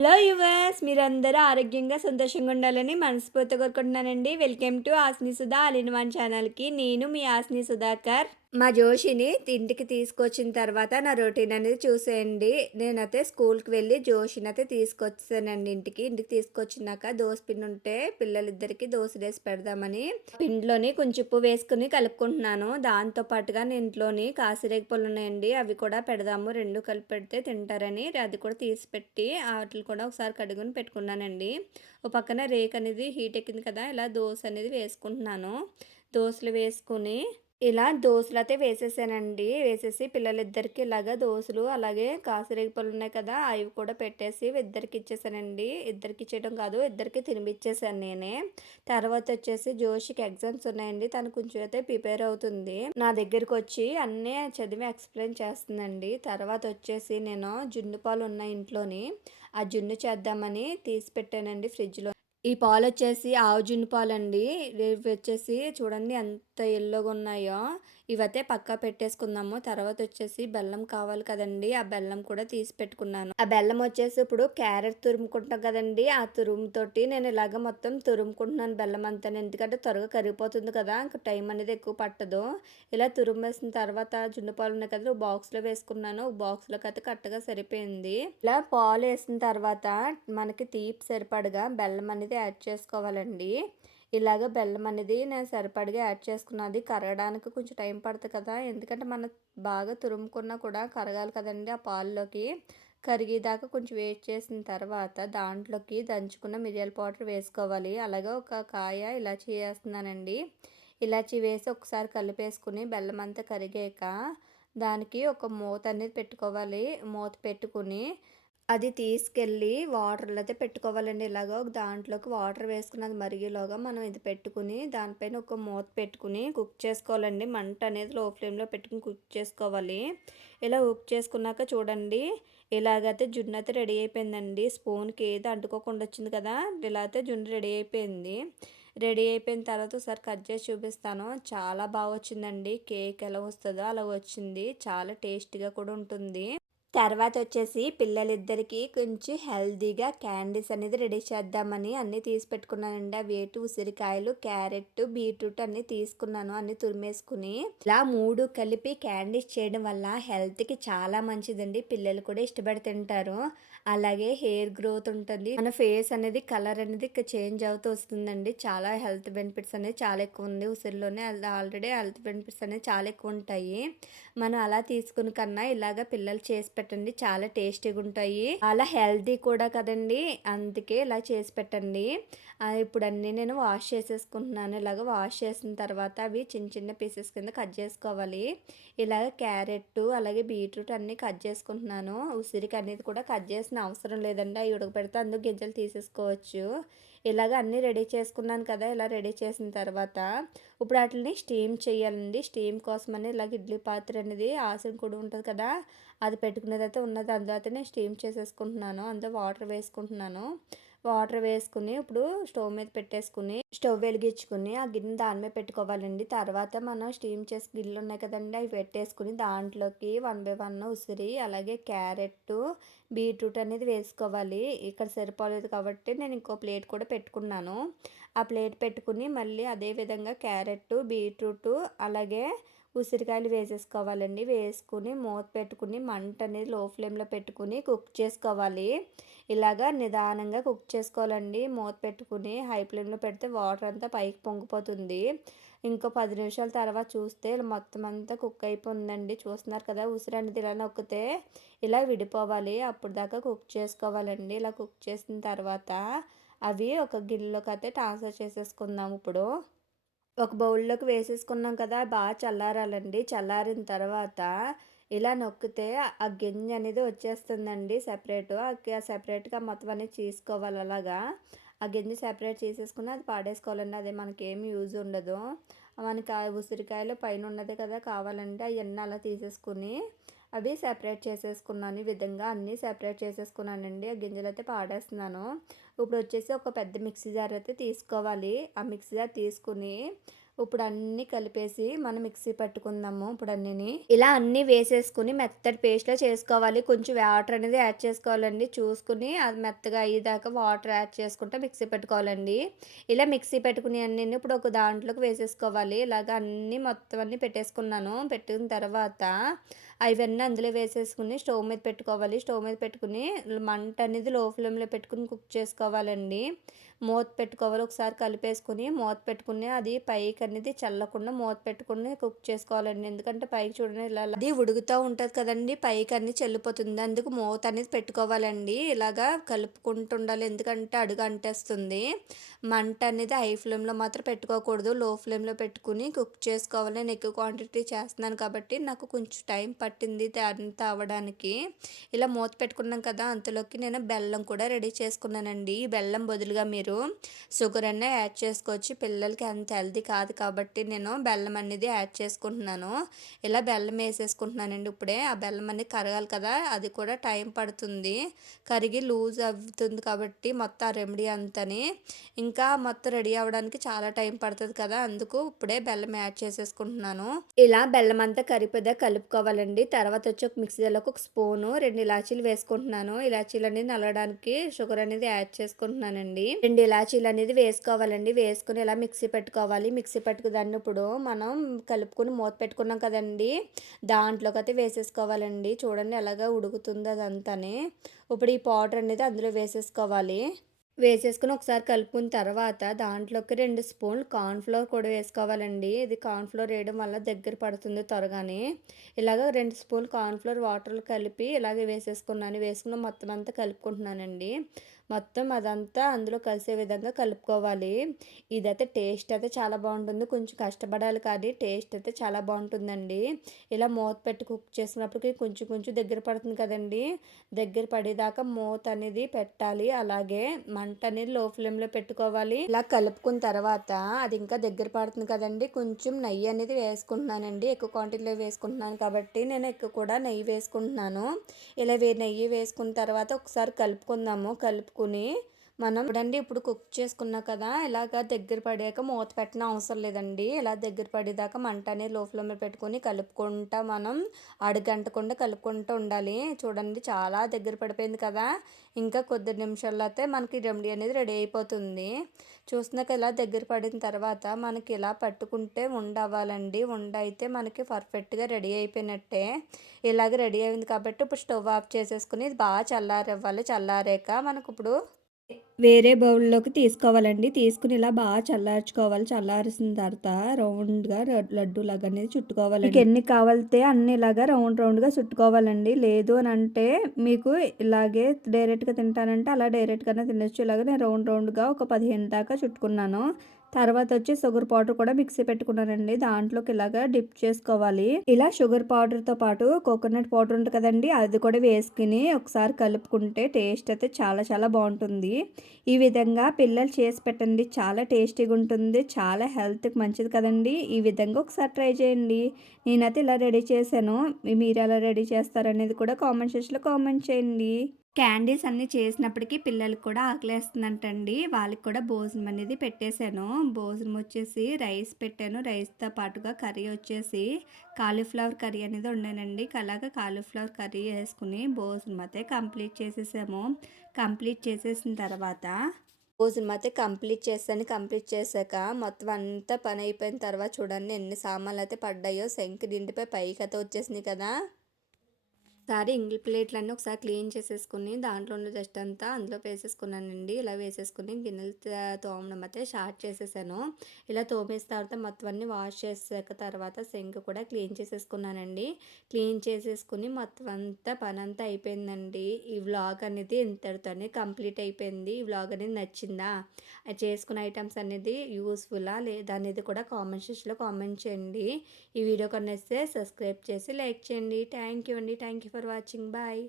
Hello yours, మీరందరూ ఆరోగ్యంగా, సంతోషంగా ఉండాలని మనస్ఫూర్తిగా కోరుకుంటున్నానండి. Welcome to Asni Sudha all in one ఛానల్‌కి. నేను మీ ఆస్ని సుధాకర్. మా జోషిని ఇంటికి తీసుకొచ్చిన తర్వాత నా రొటీన్ అనేది చూసేయండి. నేనైతే స్కూల్‌కి వెళ్ళి జోషినైతే తీసుకొచ్చేసానండి ఇంటికి. ఇంటికి తీసుకొచ్చినాక దోస పిండి ఉంటే పిల్లలిద్దరికీ దోసలేసి పెడదామని పిండిలోని కొంచెం ఉప్పు వేసుకొని కలుపుకుంటున్నాను. దాంతో పాటుగా నేను ఇంట్లోని కాసిరేగి పళ్ళు ఉన్నాయండి. అవి కూడా పెడదాము. 2 కలిపి పెడితే తింటారని అది కూడా తీసి పెట్టి ఆటిని కూడా ఒకసారి కడుగుని పెట్టుకున్నానండి. ఓ పక్కన రేక్ అనేది హీట్ ఎక్కింది కదా! ఇలా దోస అనేది వేసుకుంటున్నాను. దోసలు వేసుకొని ఇలా దోసలైతే వేసేసానండి. వేసేసి పిల్లలిద్దరికీ ఇలాగా దోసలు, అలాగే కాసిరేగి పళ్ళున్నాయి కదా! అవి కూడా పెట్టేసి ఇద్దరికి ఇచ్చేసానండి. ఇద్దరికి ఇచ్చేయడం కాదు, ఇద్దరికి తినిపిచ్చేసాను నేనే. తర్వాతొచ్చేసి జోషికి ఎగ్జామ్స్ ఉన్నాయండి. తను కొంచెం అయితే ప్రిపేర్ అవుతుంది. నా దగ్గరకొచ్చి అన్నీ చదివి ఎక్స్‌ప్లెయిన్ చేస్తుందండి. తర్వాతొచ్చేసి నేను జున్ను పాలున్నాయి ఇంట్లోని. ఆ జున్ను చేద్దామని తీసి పెట్టానండి ఫ్రిడ్జ్‌లో. ఈ పాలొచ్చేసి ఆవు జున్ను పాలండి. ఇవొచ్చేసి చూడండి ఎంత యెల్లోగున్నాయో. ఇవైతే పక్కా పెట్టేసుకుందాము. తర్వాతొచ్చేసి బెల్లం కావాలి కదండీ! ఆ బెల్లం కూడా తీసి పెట్టుకున్నాను. ఆ బెల్లం వచ్చేసి ఇప్పుడు క్యారెట్ తురుముకుంటాం కదండీ! ఆ తురుముతోటి నేను ఇలాగ మొత్తం తురుముకుంటున్నాను బెల్లం అంతాను. ఎందుకంటే త్వరగా కరిగిపోతుంది కదా! ఇంక టైం అనేది ఎక్కువ పట్టదు. ఇలా తురుమేసిన తర్వాత జున్ను పాలున్నాయి కదా! ఒక బాక్స్‌లో వేసుకున్నాను. ఒక బాక్స్‌లోకైతే కరెక్ట్‌గా సరిపోయింది. ఇలా పాలేసిన తర్వాత మనకి తీపి సరిపడగా బెల్లం అనేది యాడ్ చేసుకోవాలండి. ఇలాగ బెల్లం అనేది నేను సరిపడగా యాడ్ చేసుకున్నది. కరగడానికి కొంచెం టైం పడతది కదా! ఎందుకంటే మనం బాగా తురుముకున్నా కూడా కరగాలి కదండీ ఆ పాల్లోకి. కరిగేదాకా కొంచెం వెయిట్ చేసిన తర్వాత దాంట్లోకి దంచుకున్న మిరియాల పౌడర్ వేసుకోవాలి. అలాగే ఒక కాయ ఇలాచీ ఏస్తున్నానండి. ఇలాచీ వేసి ఒకసారి కలిపేసుకుని బెల్లం అంతా కరిగాక దానికి ఒక మూత అనేది పెట్టుకోవాలి. మూత పెట్టుకుని అది తీసుకెళ్ళి వాటర్‌లో అయితే పెట్టుకోవాలండి. ఇలాగ దాంట్లోకి వాటర్ వేసుకుని అది మరిగేలోగా మనం ఇది పెట్టుకుని దానిపైన ఒక మూత పెట్టుకుని కుక్ చేసుకోవాలండి. మంట అనేది లో ఫ్లేమ్‌లో పెట్టుకుని కుక్ చేసుకోవాలి. ఇలా కుక్ చేసుకున్నాక చూడండి ఇలాగైతే జున్ను అయితే రెడీ అయిపోయిందండి. స్పూన్‌కి ఏది అంటుకోకుండా వచ్చింది కదా! ఇలా అయితే జున్ను రెడీ అయిపోయింది. రెడీ అయిపోయిన తర్వాత ఒకసారి కట్ చేసి చూపిస్తాను. చాలా బాగా వచ్చిందండి. కేక్ ఎలా వస్తదో అలా వచ్చింది. చాలా టేస్టీగా కూడా ఉంటుంది. తర్వాతొచ్చేసి పిల్లలిద్దరికీ కొంచెం హెల్తీగా క్యాండీస్ అనేది రెడీ చేద్దామని అన్నీ తీసి పెట్టుకున్నానండి. అవేంటి ఉసిరికాయలు, క్యారెట్, బీట్రూట్ అన్నీ తీసుకున్నాను. అన్నీ తురిమేసుకుని ఇలా 3 కలిపి క్యాండీస్ చేయడం వల్ల హెల్త్‌కి చాలా మంచిదండి. పిల్లలు కూడా ఇష్టపడి తింటారు. అలాగే హెయిర్ గ్రోత్ ఉంటుంది. మన ఫేస్ అనేది కలర్ అనేది చేంజ్ అవుతూ వస్తుందండి. చాలా హెల్త్ బెనిఫిట్స్ అనేది చాలా ఎక్కువ ఉంది. ఉసిరిలోనే ఆల్రెడీ హెల్త్ బెనిఫిట్స్ అనేవి చాలా ఎక్కువ ఉంటాయి. మనం అలా తీసుకుని కన్నా ఇలాగ పిల్లలు చేసి పెట్టండి. చాలా టేస్టీగా ఉంటాయి. చాలా హెల్తీ కూడా కదండీ! అందుకే ఇలా చేసి పెట్టండి. ఇప్పుడు అన్నీ నేను వాష్ చేసేసుకుంటున్నాను. ఇలాగ వాష్ చేసిన తర్వాత అవి చిన్న చిన్న పీసెస్ కింద కట్ చేసుకోవాలి. ఇలాగ క్యారెట్ అలాగే బీట్రూట్ అన్నీ కట్ చేసుకుంటున్నాను. ఉసిరికి అనేది కూడా కట్ చేసిన అవసరం లేదండి. అవి ఉడకబెడితే అందులో గింజలు తీసేసుకోవచ్చు. ఇలాగ అన్నీ రెడీ చేసుకున్నాను కదా! ఇలా రెడీ చేసిన తర్వాత ఇప్పుడు ఆటిల్ని స్టీమ్ చేయాలండి. స్టీమ్ కోసమని ఇలాగ ఇడ్లీ పాత్ర అనేది ఆసన కూడా ఉంటది కదా! అది పెట్టుకునేదైతే ఉన్నది. అందులో అయితే నేను స్టీమ్ చేసేసుకుంటున్నాను. అందులో వాటర్ వేసుకుంటున్నాను. వాటర్ వేసుకుని ఇప్పుడు స్టవ్ మీద పెట్టేసుకుని స్టవ్ వెలిగించుకుని ఆ గిన్నె దాని మీద పెట్టుకోవాలండి. తర్వాత మనం స్టీమ్ చేసి గిన్నెలు ఉన్నాయి కదండీ! అవి పెట్టేసుకుని దాంట్లోకి 1 బై 1 ఉసిరి అలాగే క్యారెట్, బీట్రూట్ అనేది వేసుకోవాలి. ఇక్కడ సరిపోలేదు కాబట్టి నేను ఇంకో ప్లేట్ కూడా పెట్టుకున్నాను. ఆ ప్లేట్ పెట్టుకుని మళ్ళీ అదే విధంగా క్యారెట్, బీట్రూట్ అలాగే ఉసిరికాయలు వేసేసుకోవాలండి. వేసుకుని మూత పెట్టుకుని మంట అనేది లో ఫ్లేమ్‌లో పెట్టుకుని కుక్ చేసుకోవాలి. ఇలాగా నిదానంగా కుక్ చేసుకోవాలండి. మూత పెట్టుకుని హై ఫ్లేమ్‌లో పెడితే వాటర్ అంతా పైకి పొంగిపోతుంది. ఇంకో 10 నిమిషాల తర్వాత చూస్తే ఇలా మొత్తం అంతా కుక్ అయిపోయిందండి. చూస్తున్నారు కదా! ఉసిరి అనేది ఇలా నొక్కితే ఇలా విడిపోవాలి. అప్పుడు దాకా కుక్ చేసుకోవాలండి. ఇలా కుక్ చేసిన తర్వాత అవి ఒక గిన్నెలోకైతే ట్రాన్స్‌ఫర్ చేసేసుకుందాం ఇప్పుడు. ఒక బౌల్‌లోకి వేసేసుకున్నాం కదా! బాగా చల్లారాలండి. చల్లారిన తర్వాత ఇలా నొక్కితే ఆ గింజ అనేది వచ్చేస్తుందండి సెపరేటు. సెపరేట్‌గా మొత్తం అన్నీ తీసుకోవాలి అలాగా. ఆ గింజ సెపరేట్ చేసేసుకుని అది పాడేసుకోవాలండి. అది మనకేమి యూజ్ ఉండదు. మనకి ఆ ఉసిరికాయలు పైన ఉన్నది కదా కావాలంటే అయన్నీ అలా తీసేసుకుని అవి సెపరేట్ చేసేసుకున్నాను. ఈ విధంగా అన్నీ సెపరేట్ చేసేసుకున్నానండి. ఆ గింజలైతే పాడేస్తున్నాను. ఇప్పుడొచ్చేసి ఒక పెద్ద మిక్సీ జార్ అయితే తీసుకోవాలి. ఆ మిక్సీ జార్ తీసుకుని ఇప్పుడు అన్నీ కలిపేసి మనం మిక్సీ పట్టుకుందాము ఇప్పుడు అన్నీని. ఇలా అన్నీ వేసేసుకొని మెత్తటి పేస్ట్‌లా చేసుకోవాలి. కొంచెం వాటర్ అనేది యాడ్ చేసుకోవాలండి. చూసుకొని అది మెత్తగా అయ్యేదాకా వాటర్ యాడ్ చేసుకుంటే మిక్సీ పెట్టుకోవాలండి. ఇలా మిక్సీ పెట్టుకుని అన్నీని ఇప్పుడు ఒక దాంట్లోకి వేసేసుకోవాలి. ఇలాగ అన్నీ మొత్తం అన్నీ పెట్టేసుకున్నాను. పెట్టిన తర్వాత అవన్నీ అందులో వేసేసుకుని స్టవ్ మీద పెట్టుకోవాలి. స్టవ్ మీద పెట్టుకుని మంట అనేది లో ఫ్లేమ్‌లో పెట్టుకుని కుక్ చేసుకోవాలండి. మూత పెట్టుకోవాలి. ఒకసారి కలిపేసుకొని మూత పెట్టుకుని అది పైకి అనేది చల్లకుండా మూత పెట్టుకుని కుక్ చేసుకోవాలండి. ఎందుకంటే పైకి చూడండి ఇలా అది ఉడుకుతూ ఉంటుంది కదండీ! పైకి అన్నీ చెల్లిపోతుంది. అందుకు మూత అనేది పెట్టుకోవాలండి. ఇలాగా కలుపుకుంటూ ఉండాలి. ఎందుకంటే అడుగు అంటేస్తుంది. మంట అనేది హై ఫ్లేమ్‌లో మాత్రం పెట్టుకోకూడదు. లో ఫ్లేమ్‌లో పెట్టుకుని కుక్ చేసుకోవాలి. నేను ఎక్కువ క్వాంటిటీ చేస్తున్నాను కాబట్టి నాకు కొంచెం టైం పట్టింది అంతా అవ్వడానికి. ఇలా మూత పెట్టుకున్నాం కదా! అంతలోకి నేను బెల్లం కూడా రెడీ చేసుకున్నానండి. ఈ బెల్లం బదులుగా మీరు షుగర్ అన్నా యాడ్ చేసుకోవచ్చు. పిల్లలకి అంత హెల్తీ కాదు కాబట్టి నేను బెల్లం అనేది యాడ్ చేసుకుంటున్నాను. ఇలా బెల్లం వేసేసుకుంటున్నానండి ఇప్పుడే. ఆ బెల్లం అనేది కరగాలి కదా! అది కూడా టైం పడుతుంది. కరిగి లూజ్ అవుతుంది కాబట్టి మొత్తం ఆ రెమెడీ అంతని ఇంకా మొత్తం రెడీ అవ్వడానికి చాలా టైం పడుతుంది కదా! అందుకు ఇప్పుడే బెల్లం యాడ్ చేసేసుకుంటున్నాను. ఇలా బెల్లం అంతా కరిగిపోయాక కలుపుకోవాలండి. తర్వాత వచ్చి ఒక మిక్సీ జార్‌లోకి ఒక స్పూను 2 ఇలాచీలు వేసుకుంటున్నాను. ఇలాచీలు అనేది నలగడానికి షుగర్ అనేది యాడ్ చేసుకుంటున్నానండి. 2 ఇలాచీలు అనేది వేసుకోవాలండి. వేసుకొని ఇలా మిక్సీ పెట్టుకోవాలి. మిక్సీ పెట్టుకుదాన్ని ఇప్పుడు మనం కలుపుకొని మూత పెట్టుకున్నాం కదండీ! దాంట్లోకైతే వేసేసుకోవాలండి. చూడండి ఎలాగా ఉడుకుతుందో అదంతాని. ఇప్పుడు ఈ పౌడర్ అనేది అందులో వేసేసుకోవాలి. వేసేసుకొని ఒకసారి కలుపుకున్న తర్వాత దాంట్లోకి 2 స్పూన్లు కార్న్ ఫ్లోర్ కూడా వేసుకోవాలండి. ఇది కార్న్ ఫ్లోర్ వేయడం వల్ల దగ్గర పడుతుంది త్వరగానే. ఇలాగ 2 స్పూన్లు కార్న్ ఫ్లోర్ వాటర్‌లో కలిపి ఇలాగే వేసేసుకున్నాను. వేసుకుని మొత్తం అంతా కలుపుకుంటున్నానండి. మొత్తం అదంతా అందులో కలిసే విధంగా కలుపుకోవాలి. ఇదైతే టేస్ట్ అయితే చాలా బాగుంటుంది. కొంచెం కష్టపడాలి కానీ టేస్ట్ అయితే చాలా బాగుంటుందండి. ఇలా మూత పెట్టి కుక్ చేసినప్పటికి కొంచెం కొంచెం దగ్గర పడుతుంది కదండీ! దగ్గర పడేదాకా మూత అనేది పెట్టాలి. అలాగే మంట అనేది లో ఫ్లేమ్‌లో పెట్టుకోవాలి. ఇలా కలుపుకున్న తర్వాత అది ఇంకా దగ్గర పడుతుంది కదండీ! కొంచెం నెయ్యి అనేది వేసుకుంటున్నానండి. ఎక్కువ క్వాంటిటీలో వేసుకుంటున్నాను కాబట్టి నేను ఎక్కువ కూడా నెయ్యి వేసుకుంటున్నాను. ఇలా నెయ్యి వేసుకున్న తర్వాత ఒకసారి కలుపుకుందాము. కలుపుకొని మనం చూడండి ఇప్పుడు కుక్ చేసుకున్నాం కదా! ఇలాగ దగ్గర పడాక మూత పెట్టిన అవసరం లేదండి. ఇలా దగ్గర పడేదాకా మంట అనేది లో ఫ్లేమ్‌లో పెట్టుకొని కలుపుకుంటా మనం అడుగంటకుండా కలుపుకుంటూ ఉండాలి. చూడండి చాలా దగ్గర పడిపోయింది కదా! ఇంకా కొద్ది నిమిషాల్లో అయితే మనకి రెమెడీ అనేది రెడీ అయిపోతుంది. చూస్తున్నాక ఇలా దగ్గర పడిన తర్వాత మనకి ఇలా పట్టుకుంటే ఉండవ్వాలండి. అయితే మనకి పర్ఫెక్ట్‌గా రెడీ అయిపోయినట్టే. ఇలాగ రెడీ అయింది కాబట్టి ఇప్పుడు స్టవ్ ఆఫ్ చేసేసుకొని ఇది బాగా చల్లారవ్వాలి. చల్లారాక మనకిప్పుడు వేరే బౌల్‌లోకి తీసుకోవాలండి. తీసుకొని ఇలా బాగా చల్లార్చుకోవాలి. చల్లారేసిన తర్వాత రౌండ్‌గా లడ్డూలాగా అనేది చుట్టుకోవాలండి. మీకు ఎన్ని కావాలితే అన్ని ఇలాగా రౌండ్ రౌండ్‌గా చుట్టుకోవాలండి. లేదు అనంటే మీకు ఇలాగే డైరెక్ట్‌గా తింటానంటే అలా డైరెక్ట్‌గానే తినొచ్చు. ఇలాగ నేను రౌండ్ రౌండ్‌గా ఒక 15 దాకా చుట్టుకున్నాను. తర్వాత వచ్చి షుగర్ పౌడర్ కూడా మిక్సీ పెట్టుకున్నానండి. దాంట్లోకి ఇలాగా డిప్ చేసుకోవాలి. ఇలా షుగర్ పౌడర్‌తో పాటు కోకోనట్ పౌడర్ ఉంటుంది కదండీ! అది కూడా వేసుకొని ఒకసారి కలుపుకుంటే టేస్ట్ అయితే చాలా చాలా బాగుంటుంది. ఈ విధంగా పిల్లలు చేసి పెట్టండి. చాలా టేస్టీగా ఉంటుంది. చాలా హెల్త్‌కి మంచిది కదండీ! ఈ విధంగా ఒకసారి ట్రై చేయండి. నేనైతే ఇలా రెడీ చేశాను. మీరు ఎలా రెడీ చేస్తారనేది కూడా కామెంట్ సెక్షన్‌లో కామెంట్ చేయండి. క్యాండీస్ అన్నీ చేసినప్పటికీ పిల్లలకి కూడా ఆకలేస్తుందంటండి. వాళ్ళకి కూడా భోజనం అనేది పెట్టేశాను. భోజనం వచ్చేసి రైస్ పెట్టాను. రైస్‌తో పాటుగా కర్రీ వచ్చేసి కాలీఫ్లవర్ కర్రీ అనేది వండానండి. అలాగా కాలీఫ్లవర్ కర్రీ వేసుకుని భోజనం అయితే కంప్లీట్ చేసేసాము. కంప్లీట్ చేసేసిన తర్వాత భోజనం అయితే కంప్లీట్ చేశాను. కంప్లీట్ చేశాక మొత్తం అంతా పని అయిపోయిన తర్వాత చూడండి ఎన్ని సామాన్లు అయితే పడ్డాయో. సింక్ నిండిపోయి పైకైతే వచ్చేసినాయి కదా! ఒకసారి ఇంగిలి ప్లేట్లన్నీ ఒకసారి క్లీన్ చేసేసుకుని దాంట్లో ఉన్న డస్ట్ అంతా అందులో వేసేసుకున్నానండి. ఇలా వేసేసుకుని గిన్నెలు తోమడం అయితే స్టార్ట్ చేసేసాను. ఇలా తోమేసిన తర్వాత మొత్తం అన్నీ వాష్ చేసాక తర్వాత సింక్ కూడా క్లీన్ చేసేసుకున్నానండి. క్లీన్ చేసేసుకుని మొత్తం అంతా పని అంతా అయిపోయిందండి. ఈ వ్లాగ్ అనేది ఇంతటితోనే కంప్లీట్ అయిపోయింది. ఈ వ్లాగ్ అనేది నచ్చిందా? చేసుకున్న ఐటమ్స్ అనేది యూస్ఫుల్లా లేదా అనేది కూడా కామెంట్ సెక్షన్లో కామెంట్ చేయండి. ఈ వీడియో కన్నా సబ్స్క్రైబ్ చేసి లైక్ చేయండి. థ్యాంక్ యూ అండి. Thank you for watching. Bye.